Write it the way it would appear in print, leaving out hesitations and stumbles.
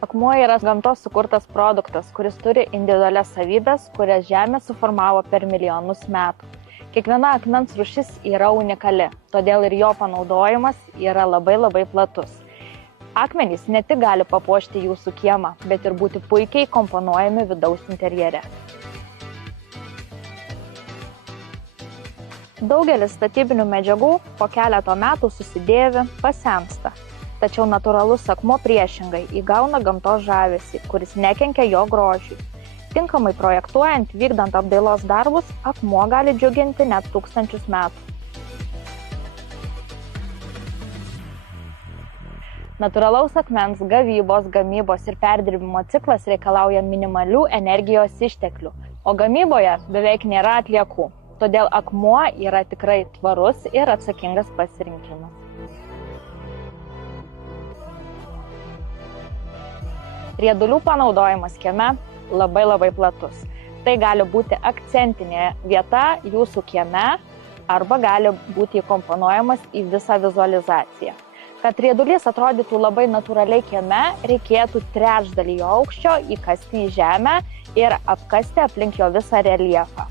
Akmuo yra gamtos sukurtas produktas, kuris turi individualias savybės, kurias Žemė suformavo per milijonus metų. Kiekviena akmens rūšis yra unikali, todėl ir jo panaudojimas yra labai platus. Akmenys ne tik gali papuošti jūsų kiemą, bet ir būti puikiai komponuojami vidaus interjere. Daugelis statybinių medžiagų po keleto metų susidėvi, pasensta. Tačiau natūralus akmuo priešingai įgauna gamtos žavesį, kuris nekenkia jo grožiui. Tinkamai projektuojant, vykdant apdailos darbus, akmuo gali džiuginti net tūkstančius metų. Natūralaus akmens gavybos, gamybos ir perdirbimo ciklas reikalauja minimalių energijos išteklių, o gamyboje beveik nėra atliekų. Todėl akmuo yra tikrai tvarus ir atsakingas pasirinkimas. Riedulių panaudojimas kieme labai platus. Tai gali būti akcentinė vieta jūsų kieme arba gali būti įkomponuojamas į visą vizualizaciją. Kad riedulys atrodytų labai natūraliai kieme, reikėtų trečdalį jo aukščio įkasti į žemę ir apkasti aplink jo visą reljefą.